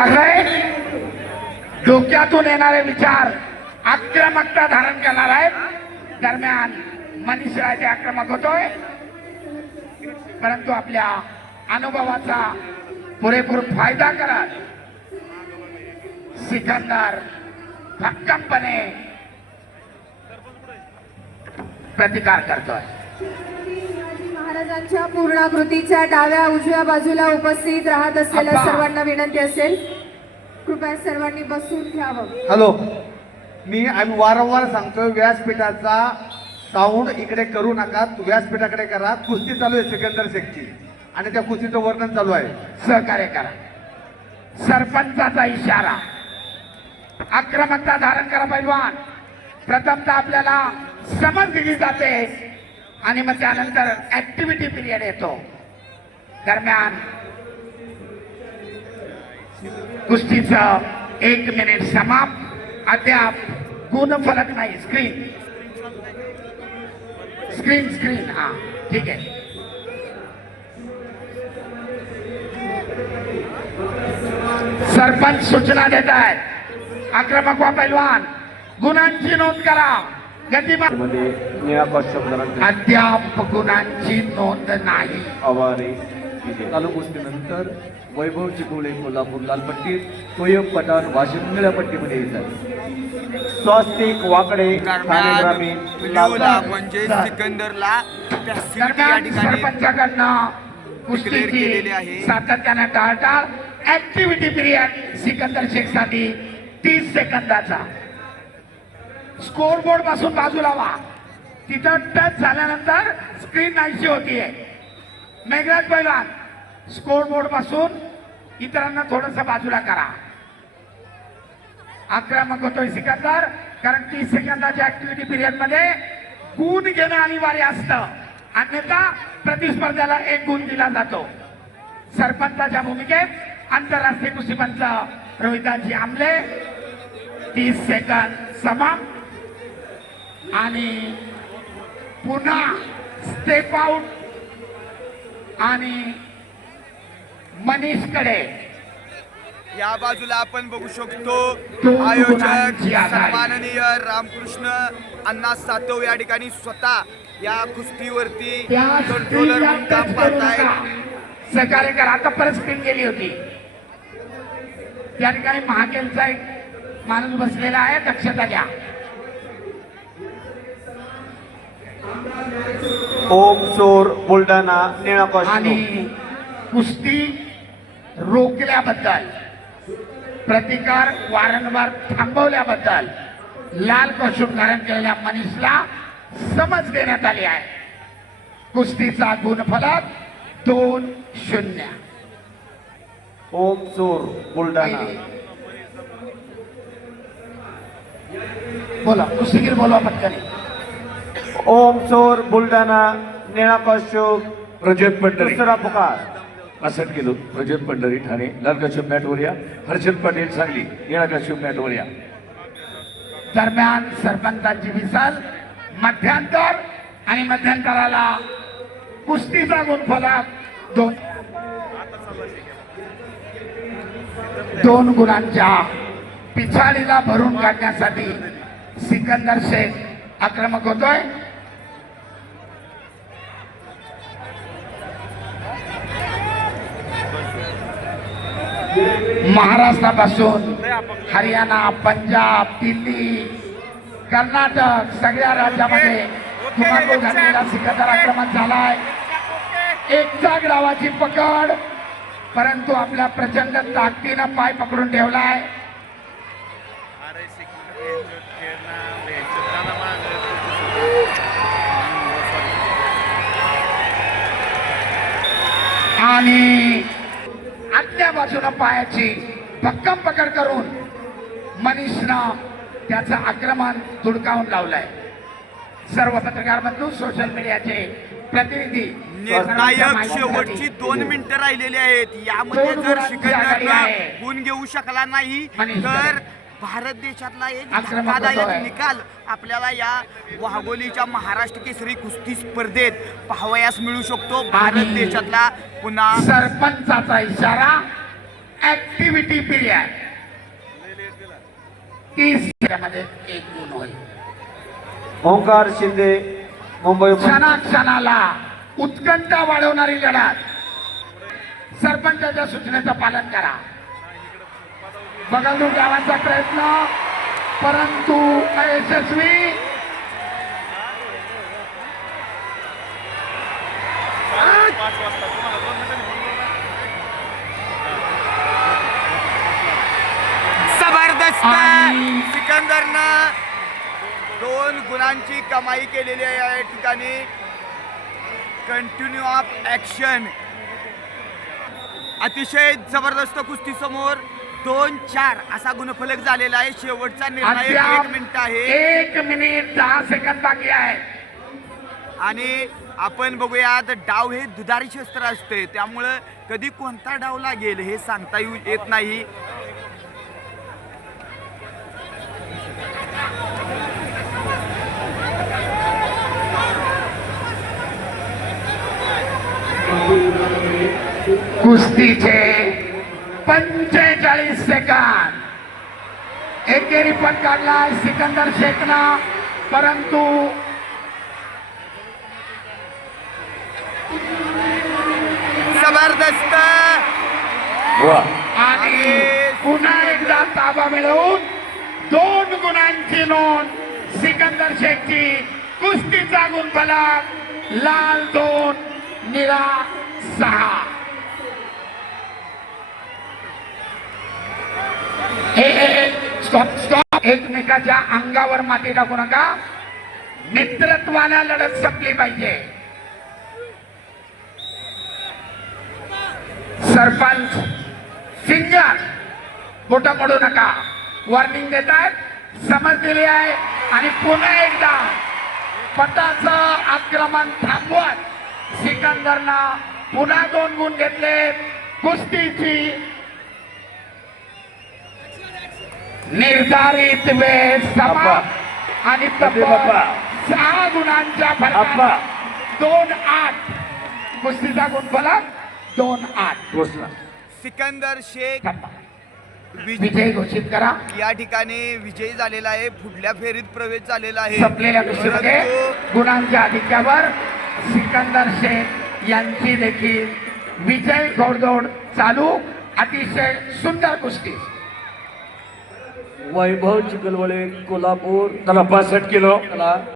लागलाय. डोक्यातून येणारे विचार आक्रमकता धारण करणार आहेत. दरम्यान मनीष राजे आक्रमक होतोय, परंतु आपल्या अनुभवाचा पुरेपूर फायदा करत सिकंदर भक्कमपणे प्रतिकार करतोय. महाराजांच्या पूर्णाकृतीच्या डाव्या उजव्या बाजूला उपस्थित राहत असलेल्या सर्वांना विनंती असेल, कृपया सर्वांनी बसून घ्यावं. हॅलो, आम्ही वारंवार सांगतो व्यासपीठाचा साऊंड इकडे करू नका, व्यासपीठाकडे करा. कुस्ती चालू आहे सिकंदर शेखची आणि त्या कुस्तीचं वर्णन चालू आहे. सहकार्य करा. सरपंचाचा इशारा, आक्रमकता धारण करा पैलवान. प्रथमतः आपल्याला समज दिली जाते आणि मग त्यानंतर ऍक्टिव्हिटी पिरियड येतो. दरम्यान कुस्तीचं 1 मिनिट समाप्त. अद्याप गुणफलक नाही. स्क्रीन हा ठीक आहे. सरपंच सूचना देत आहेत, आक्रमक वा पैलवान गुणांची नोंद करा. गतिमान अद्याप गुणांची नोंद नाही. आवारे चालू कुस्तीनंतर वैभव चिकोळे कोल्हापूर लालपट्टी, तोयब पठाण वाशिम निळ्या पट्टीमध्ये येतात. स्वस्तिक वाकडे ठाणे ग्रामीण म्हणजे सिकंदरला सरपंचाकडनं कुस्तीची केलेली आहे. सातत्याने टाळटाळ. ऍक्टिव्हिटी पिरियड सिकंदर शेख साठी 30 सेकंदाचा. स्कोर बोर्ड पासून बाजूला व्हा. तिथं टच झाल्यानंतर स्क्रीन नाहीशी होतीये. मेघराज पैलवान स्कोर बोर्ड पासून इतरांना थोडस बाजूला करा. आक्रमक होतोय सिकंदर, कारण 30 सेकंदाच्या ऍक्टिव्हिटी पिरियड मध्ये गुण घेणं अनिवार्य असतं, अन्यथा प्रतिस्पर्ध्याला 1 गुण दिला जातो. सरपंचाच्या भूमिकेत आंतरराष्ट्रीय कुस्ती पंच रोहिदाजी आमले. 30 सेकंद समाप्त. आणि पुन्हा स्टेप आउट आणि मनीषकडे. या बाजूला आपण बघू शकतो दोन आयोजक गुणांची आघाडी. सन्माननीय रामकृष्ण अण्णा सातव या ठिकाणी स्वतः या कुस्तीवरती कंट्रोलर म्हणून काम पाहतायत. सहकार्य करा. आता परत स्क्रीन गेली होती. त्या ठिकाणी महाकेलचा एक माणूस बसलेला आहे, दक्षता घ्या. ओम चोर बुलढाणा निळा कॉस्ट्यूम. आणि कुस्ती रोखल्याबद्दल, प्रतिकार वारंवार थांबवल्याबद्दल लाल कॉस्ट्यूम धारण केलेल्या मनीषला समज देण्यात आली आहे. कुस्तीचा गुणफलक 2-0. ओम चोर बुलढाणा. बोला कुस्तीगीर, बोलवा पटकन. ओम चोर बुलढाणा निळा कॉस्ट्यूम. प्रज्योत पंढरी दुसरा पुकार 65 किलो. प्रज्योत पंढरी ठाणे लाल कश्यप मॅटवर या. हर्षद पाटील सांगली निळा कश्यप मॅटवर या. दरम्यान सरपंचांची विसल, मध्यांतर आणि मध्यांतराला कुस्तीचा गुणफलक 2 गुणांच्या पिछाडीला भरून काढण्यासाठी सिकंदर शेख आक्रमक होतोय. महाराष्ट्रापासून हरियाणा, पंजाब, दिल्ली, कर्नाटक सगळ्या राज्यामध्ये धुमाकूळ घातलेला सिकंदर आक्रमक झालाय. एकचा गावाची पकड, परंतु आपल्या प्रचंड ताकदीनं पाय पकडून ठेवलाय. आणि आतल्या बाजूनं पायाची भक्कम पकड करून मनीषनं त्याचं आक्रमण धुडकावून लावलंय. सर्व पत्रकार बंधू, सोशल मीडियाचे प्रतिनिधी, निर्णायक शेवटची 2 मिनिटं राहिलेली आहेत. यामध्ये जर सिकंदरनं गुण घेऊ शकला नाही तर भारत देशातला एक धक्कादायक निकाल आपल्याला या वाघोलीच्या महाराष्ट्र केसरी कुस्ती स्पर्धेत पाहावयास मिळू शकतो. भारत देशातला पुन्हा सरपंचाचा इशारा, ऍक्टिव्हिटी पिरियड 30 मध्ये 1 गुण होईल. ओंकार शिंदे मुंबई क्षणाक्षणाला उत्कंठा वाढवणारी लढत. सरपंचाच्या सूचनेचं पालन करा. बगलदूर गावाचा प्रयत्न परंतु अयशस्वी. जबरदस्त आणि- सिकंदरनं 2 गुणांची कमाई केलेली आहे या ठिकाणी. Continue of action. अतिशय जबरदस्त कुस्ती समोर 2-4 असा गुणफलक झालेला आहे. शेवटचा निर्णय 1 मिनिट आहे 1 मिनिट 10 सेकंद बाकी आहे. आणि आपण बघूयात डाव हे दुधारी शस्त्र असते, त्यामुळं कधी कोणता डाव लागेल हे सांगता येत नाही. कुस्तीचे 45 सेकंद. एकेरी पण काढलाय सिकंदर शेखनं, परंतु जबरदस्त. वा आणि पुन्हा एकदा ताबा मिळवून 2 गुणांची नोंद सिकंदर शेखची. कुस्तीचा गुणफलक लाल 2 निळा 6. Stop stop. एकमेकाच्या अंगावर माती टाकू नका. मित्रत्वाला लढत संपली पाहिजे. सरपंच सिंगर बोटा मोडू नका. वॉर्निंग देत आहेत. समज दिली आहे. आणि पुन्हा एकदा पटाचं आक्रमण थांबवत सिकंदरनं पुन्हा 2 गुण घेतले. कुस्तीची निर्धारित वेळ समाप्त आणि तब्बल बाप्पा. 6 गुणांच्या फरकाने बाप्पा. 2-8. कुस्तीचा गुणफलक 2-8. घोषणा. सिकंदर शेख विजय घोषित करा. या ठिकाणी विजयी झालेला आहे. पुढल्या फेरीत प्रवेश झालेला आहे. संपलेल्या कुस्तीमध्ये परंतु गुणांच्या आधिक्यावर सिकंदर शेख यांची देखील विजय घोडदौड चालू. अतिशय सुंदर कुस्ती. वैभव चिखलवळे कोल्हापूर त्याला 65 किलो कला